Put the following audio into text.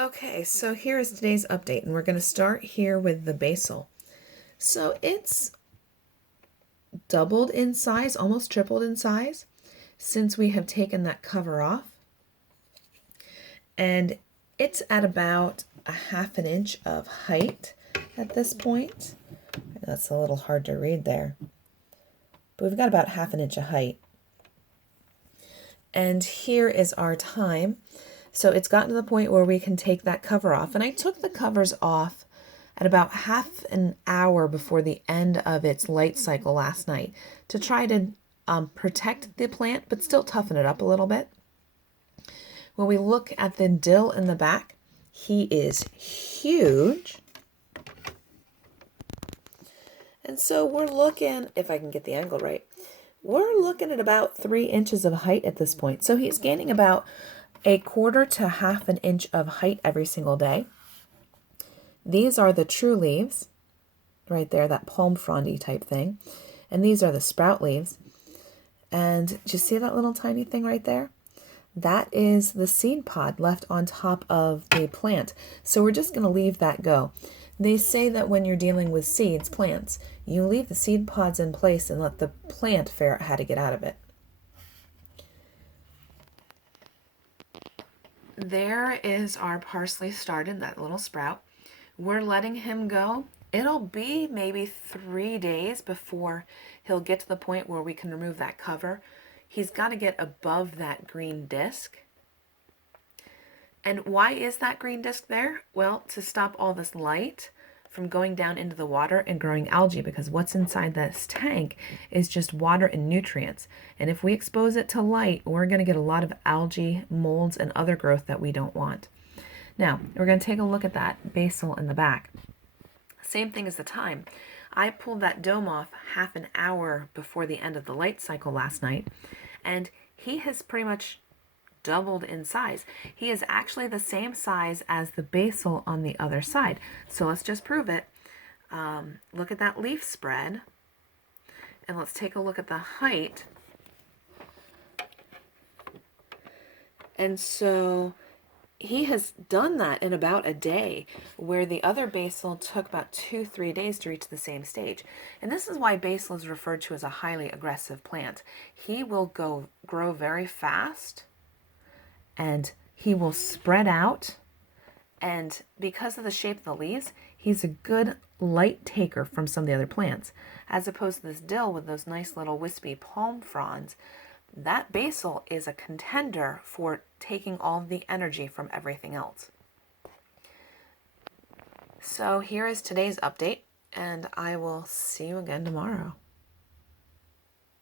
Okay, so here is today's update, and we're going to start here with the basil. So it's doubled in size, almost tripled in size, since we have taken that cover off. And it's at about a 1/2 inch of height at this point. That's a little hard to read there. But we've got about 1/2 inch of height. And here is our time. So it's gotten to the point where we can take that cover off. And I took the covers off at about 1/2 an hour before the end of its light cycle last night to try to protect the plant, but still toughen it up a little bit. When we look at the dill in the back, he is huge. And so we're looking, if I can get the angle right, we're looking at about 3 inches of height at this point. So he's gaining about 1/4 to 1/2 an inch of height every single day. These are the true leaves, right there, that palm frondy type thing. And these are the sprout leaves. And do you see that little tiny thing right there? That is the seed pod left on top of the plant. So we're just going to leave that go. They say that when you're dealing with seeds, plants, you leave the seed pods in place and let the plant figure out how to get out of it. There is our parsley started, that little sprout. We're letting him go. It'll be maybe 3 days before he'll get to the point where we can remove that cover. He's got to get above that green disc. And why is that green disc there? Well, to stop all this light from going down into the water and growing algae, because what's inside this tank is just water and nutrients. And if we expose it to light, we're going to get a lot of algae, molds, and other growth that we don't want. Now, we're going to take a look at that basil in the back. Same thing as the time. I pulled that dome off 1/2 an hour before the end of the light cycle last night, and he has pretty much doubled in size. He is actually the same size as the basil on the other side. So let's just prove it. Look at that leaf spread, and let's take a look at the height. And so he has done that in about a day, where the other basil took about 2-3 days to reach the same stage. And this is why basil is referred to as a highly aggressive plant. He will grow very fast, and he will spread out. And because of the shape of the leaves, he's a good light taker from some of the other plants. As opposed to this dill with those nice little wispy palm fronds, that basil is a contender for taking all the energy from everything else. So here is today's update, and I will see you again tomorrow.